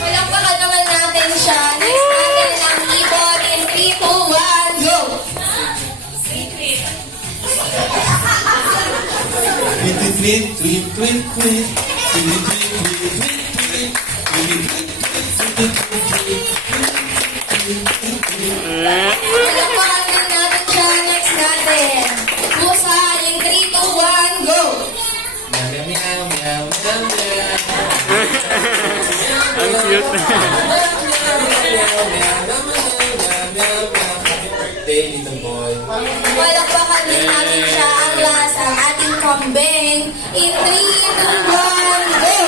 Palakpakan naman natin siya. Next natin ang ibon in 3, 2, 1, go! Palakpakan din natin siya. Next natin. Pusa in 3, 2, 1, go! Ang cute. Palakpakan din natin siya. Ang last, ang ating kambing. In 3, 2, 1, go!